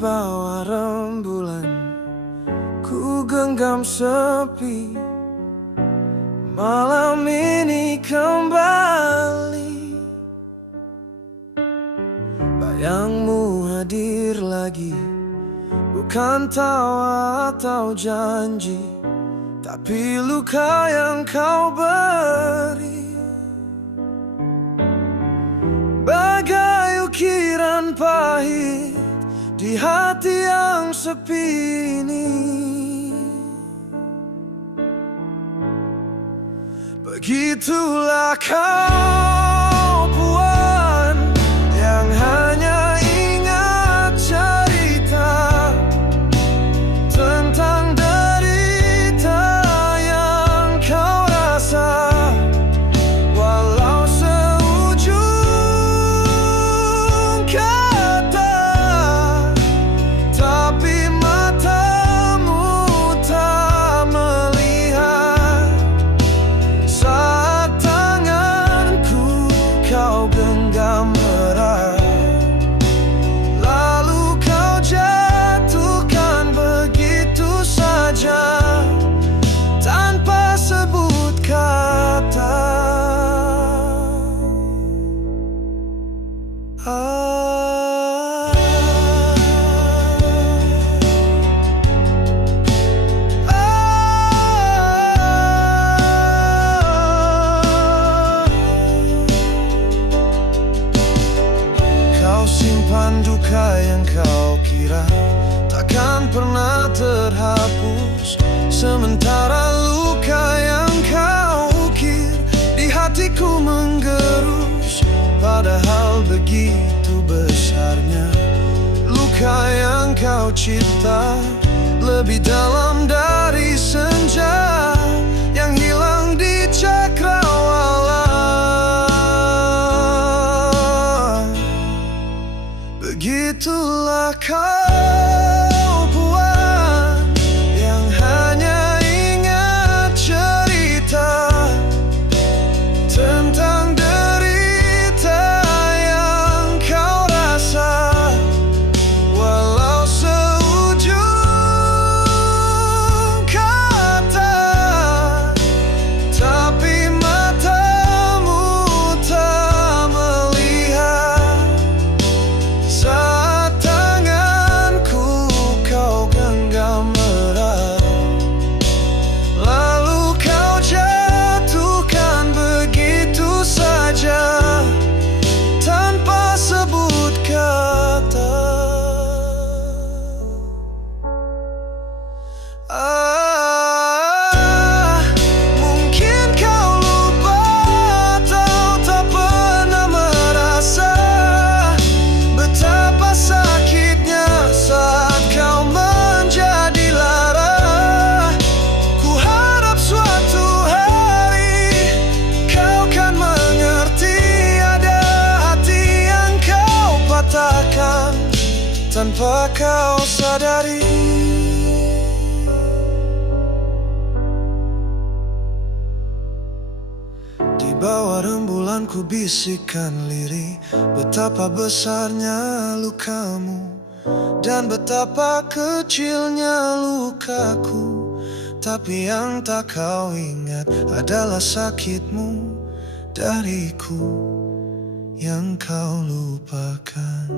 bawah rembulan, ku genggam sepi. Malam ini kembali, bayangmu hadir lagi. Bukan tawa atau janji, tapi luka yang kau beri. Bagai ukiran pahit di hati yang sepi ini. Begitulah kau puan yang hanya ingat cerita tentang derita yang kau rasa. Walau seujung kata, tapi matamu tak melihat. Saat tanganku kau genggam erat, lalu kau jatuhkan begitu saja tanpa sebut kata. Kau simpan duka yang kau kira takkan pernah terhapus, sementara luka yang kau ukir di hatiku menggerus. Padahal begitu besarnya luka yang kau cipta, lebih dalam dari senja yang hilang di cakrawala. Begitulah kau puan yang hanya ingat cerita tentang derita yang kau rasa. Walau seujung kata, tapi matamu tak melihat. Saat tanganku kau genggam erat, lalu kau jatuhkan begitu saja tanpa sebut kata. Mungkin kau lupa atau tak pernah merasa betapa sakitnya saat kau menjadi lara. Ku harap suatu hari kau kan mengerti, ada hati yang kau patahkan tanpa kau sadari. Di bawah rembulan ku bisikkan lirih, betapa besarnya lukamu dan betapa kecilnya lukaku. Tapi yang tak kau ingat adalah sakitmu dariku yang kau lupakan.